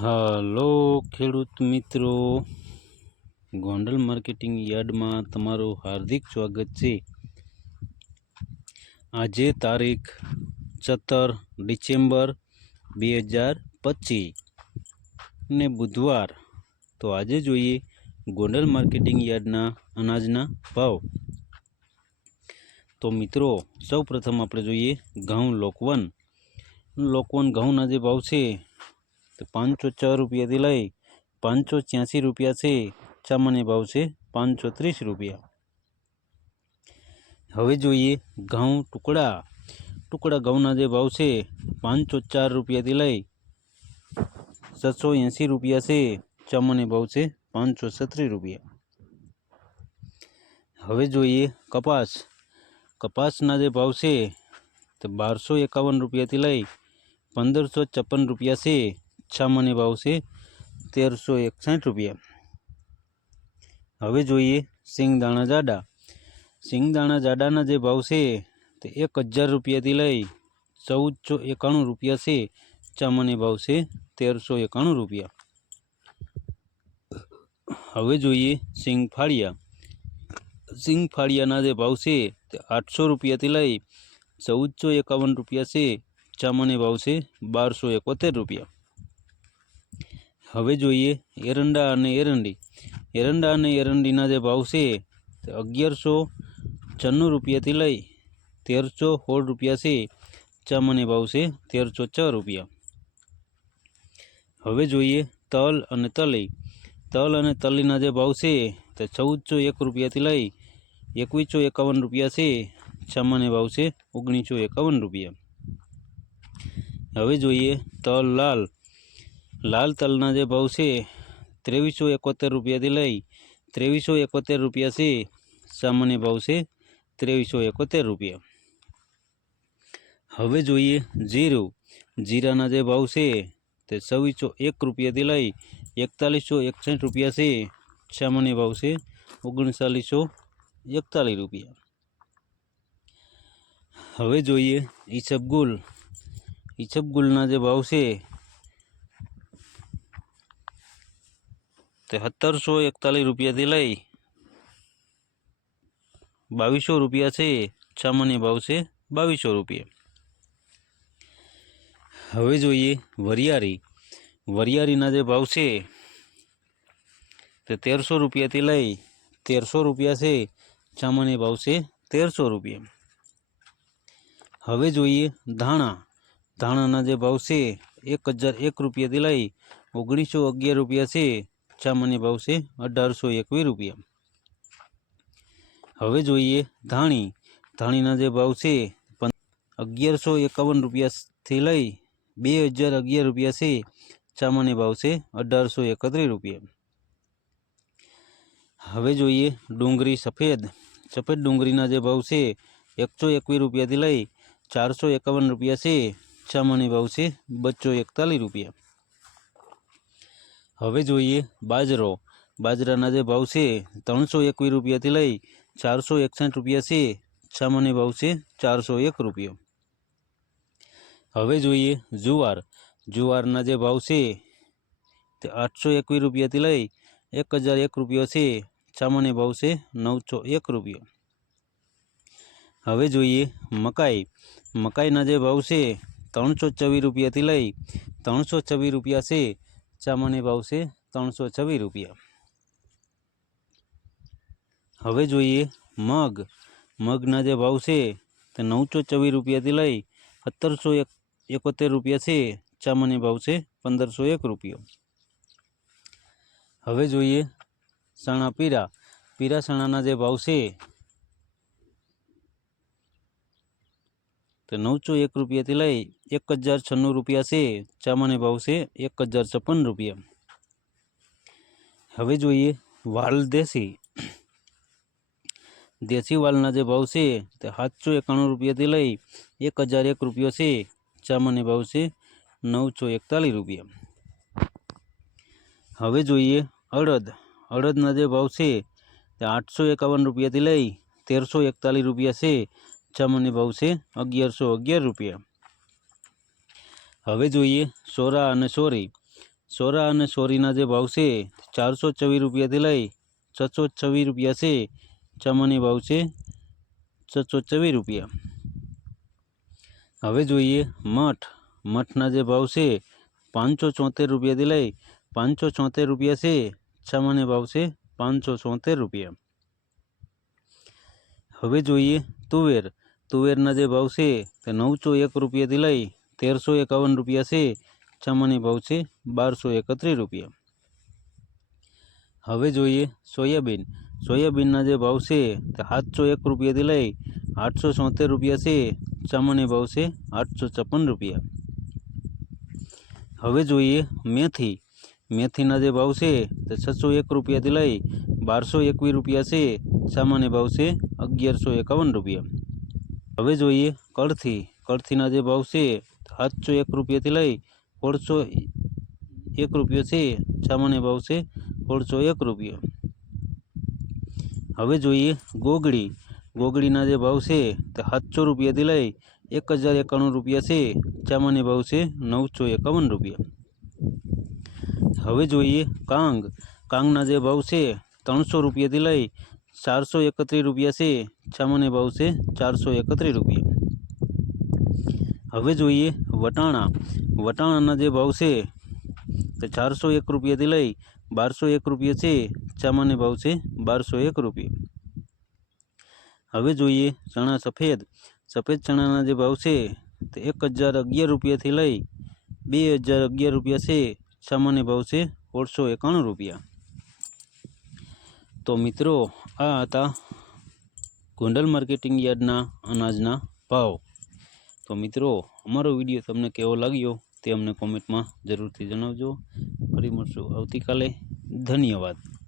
હાલો, ખેડૂત મિત્રો. ગોંડલ માર્કેટિંગ યાર્ડમાં તમારું હાર્દિક સ્વાગત છે. આજે તારીખ સત્તર ડિસેમ્બર બે હજાર પચીસ ને બુધવાર. તો આજે જોઈએ ગોંડલ માર્કેટિંગ યાર્ડના અનાજના ભાવ. તો મિત્રો સૌ પ્રથમ આપણે જોઈએ ઘઉં લોકવન. લોકવન ઘઉંના જે ભાવ છે તો પાંચસો ચાર રૂપિયાથી લઈ પાંચસો છ્યાસી રૂપિયા છે સામાન્ય ભાવ છે પાંચસો ત્રીસ રૂપિયા હવે જોઈએ ઘઉં ટુકડા ટુકડા ઘઉંના જે ભાવ છે પાંચસો ચાર રૂપિયાથી લઈ છસો એંસી રૂપિયા છે સામાન્ય ભાવ છે પાંચસો છત્રીસ રૂપિયા હવે જોઈએ કપાસ કપાસના જે ભાવ છે તો બારસો એકાવન રૂપિયાથી લઈ પંદરસો છપ્પન રૂપિયા છે સામાન્ય ભાવ છે તેરસો એકસાઠ રૂપિયા હવે જોઈએ સિંગદાણા જાડા સિંગદાણા જાડાના જે ભાવ છે તે એક હજાર રૂપિયાથી લઈ ચૌદસો એકાણું રૂપિયા છે સામાન્ય ભાવ છે તેરસો એકાણું રૂપિયા હવે જોઈએ સિંગ ફાળિયા સિંગ ફાળિયાના જે ભાવ છે તે આઠસો રૂપિયાથી લઈ ચૌદસો એકાવન રૂપિયા છે સામાન્ય ભાવ છે બારસો એકોતેર રૂપિયા હવે જોઈએ એરંડા અને એરંડી. એરંડા અને એરંડીના જે ભાવ છે તે અગિયારસો છન્નું રૂપિયાથી લઈ તેરસો સોળ રૂપિયા છે. સામાન્ય ભાવ છે તેરસો છ રૂપિયા. હવે જોઈએ તલ અને તલી. તલ અને તલીના જે ભાવ છે તે ચૌદસો એક રૂપિયાથી લઈ એકવીસો એકાવન રૂપિયા છે. સામાન્ય ભાવ છે ઓગણીસો એકાવન રૂપિયા. હવે જોઈએ તલ લાલ. લાલ તલના જે ભાવ છે ત્રેવીસો એકોતેર રૂપિયાથી લઈ ત્રેવીસો એકોતેર રૂપિયા છે સામાન્ય ભાવ છે ત્રેવીસો એકોતેર રૂપિયા હવે જોઈએ જીરું જીરાના જે ભાવ છે તે છવ્વીસો એક રૂપિયાથી લઈ એકતાલીસો એકસઠ રૂપિયા છે સામાન્ય ભાવ છે ઓગણચાલીસો એકતાલીસ રૂપિયા હવે જોઈએ ઈસબગુલ ઈસબગુલના જે ભાવ છે સત્તરસો એકતાલીસ રૂપિયાથી લઈ બાવીસો રૂપિયા છે. સામાન્ય ભાવ છે બાવીસો રૂપિયા. હવે જોઈએ વરિયાળી. વરિયાળીના જે ભાવ છે તે તેરસો રૂપિયાથી લઈ તેરસો રૂપિયા છે. સામાન્ય ભાવ છે તેરસો રૂપિયા. હવે જોઈએ ધાણા. ધાણાના જે ભાવ છે એક હજાર એક રૂપિયાથી લઈ ઓગણીસો અગિયાર રૂપિયા છે. સામાન્ય ભાવ છે અઢારસો એકવીસ રૂપિયા હવે જોઈએ ધાણી ધાણીના જે ભાવ છે અગિયારસો એકાવન રૂપિયાથી લઈ બે હજાર અગિયાર રૂપિયા છે સામાન્ય ભાવ છે અઢારસો એકત્રીસ રૂપિયા હવે જોઈએ ડુંગળી સફેદ સફેદ ડુંગળીના જે ભાવ છે એકસો એકવીસ રૂપિયાથી લઈ ચારસો એકાવન રૂપિયા છે સામાન્ય ભાવ છે બસો એકતાલીસ રૂપિયા હવે જોઈએ બાજરો બાજરાના જે ભાવ છે ત્રણસો એકવીસ રૂપિયાથી લઈ ચારસો એકસઠ રૂપિયા છે સામાન્ય ભાવ છે ચારસો એક રૂપિયા હવે જોઈએ જુવાર જુવારના જે ભાવ છે તે આઠસો એકવીસ રૂપિયાથી લઈ એક હજાર એક રૂપિયો છે સામાન્ય ભાવ છે નવસો એક રૂપિયો હવે જોઈએ મકાઈ મકાઈના જે ભાવ છે ત્રણસો છવ્વીસ રૂપિયાથી લઈ ત્રણસો છવ્વીસ રૂપિયા છે સામાન્ય ભાવ છે ત્રણસો છવ્વીસ રૂપિયા. હવે જોઈએ મગ. મગના જે ભાવ છે તે નવસો છવ્વીસ રૂપિયાથી લઈ સત્તરસો એક, એકોતેર રૂપિયા છે. સામાન્ય ભાવ છે પંદરસો એક રૂપિયો. હવે જોઈએ સણા પીરા. પીરા સણાના જે ભાવ છે તો નવસો એક રૂપિયાથી લઈ એક હજાર છન્નું રૂપિયા છે સામાન્ય ભાવ છે એક હજાર છપ્પન રૂપિયા હવે જોઈએ વાલ દેશી દેશી વાલના જે ભાવ છે તે સાતસો એકાણું રૂપિયાથી લઈ એક હજાર એક રૂપિયો છે સામાન્ય ભાવ છે નવસો એકતાલીસ રૂપિયા હવે જોઈએ અડદ અડદના જે ભાવ છે તે આઠસો એકાવન રૂપિયાથી લઈ તેરસો એકતાલીસ રૂપિયા છે સામાન્ય ભાવ છે અગિયારસો અગિયાર રૂપિયા હવે જોઈએ સોરા અને સોરી સોરા અને સોરીના જે ભાવ છે ચારસો ચોવીસ રૂપિયાથી લઈ છસો છવ્વીસ રૂપિયા છે ચામાની ભાવ છે છસો ચોવીસ રૂપિયા હવે જોઈએ મઠ મઠના જે ભાવ છે પાંચસો ચોતેર રૂપિયાથી લઈ પાંચસો ચોતેર રૂપિયા છે સામાન્ય ભાવ છે પાંચસો ચોતેર રૂપિયા હવે જોઈએ તુવેર તુવેરના જે ભાવ છે તે નવસો એક રૂપિયાથી લઈ તેરસો એકાવન રૂપિયા છે સામાન્ય ભાવ છે બારસો એકત્રીસ રૂપિયા હવે જોઈએ સોયાબીન સોયાબીનના જે ભાવ છે તે સાતસો એક રૂપિયાથી લઈ આઠસો છોતેર રૂપિયા છે સામાન્ય ભાવ છે આઠસો છપ્પન રૂપિયા હવે જોઈએ મેથી મેથીના જે ભાવ છે તે છસો એક રૂપિયાથી લઈ બારસો એકવીસ રૂપિયા છે સામાન્ય ભાવ છે અગિયારસો એકાવન રૂપિયા હવે જોઈએ કળથી કળથીના જે ભાવ છે સાતસો એક રૂપિયાથી લઈ સોળસો એક રૂપિયો છે સામાન્ય ભાવ છે સોળસો એક રૂપિયા હવે જોઈએ ગોગડી ગોગડીના જે ભાવ છે તે સાતસો રૂપિયાથી લઈ એક હજાર એકાણું રૂપિયા છે સામાન્ય ભાવ છે નવસો એકાવન રૂપિયા હવે જોઈએ કાંગ કાંગના જે ભાવ છે ત્રણસો રૂપિયાથી લઈ ચારસો એકત્રીસ રૂપિયા છે સામાન્ય ભાવ છે ચારસો એકત્રીસ રૂપિયા હવે જોઈએ વટાણા વટાણાના જે ભાવ છે તે ચારસો એક રૂપિયાથી લઈ બારસો એક રૂપિયા છે સામાન્ય ભાવ છે બારસો એક રૂપિયા હવે જોઈએ ચણા સફેદ સફેદ ચણાના જે ભાવ છે તે એક હજાર અગિયાર રૂપિયાથી લઈ બે હજાર અગિયાર રૂપિયા છે સામાન્ય ભાવ છે સોળસો એકાણું રૂપિયા તો મિત્રો આ હતા ગોંડલ માર્કેટિંગ યાર્ડના અનાજના ભાવ. તો મિત્રો, અમારો વીડિયો તમને કેવો લાગ્યો તે અમને કોમેન્ટમાં જરૂરથી જણાવજો. ફરી મળશું. આવતીકાલે. ધન્યવાદ.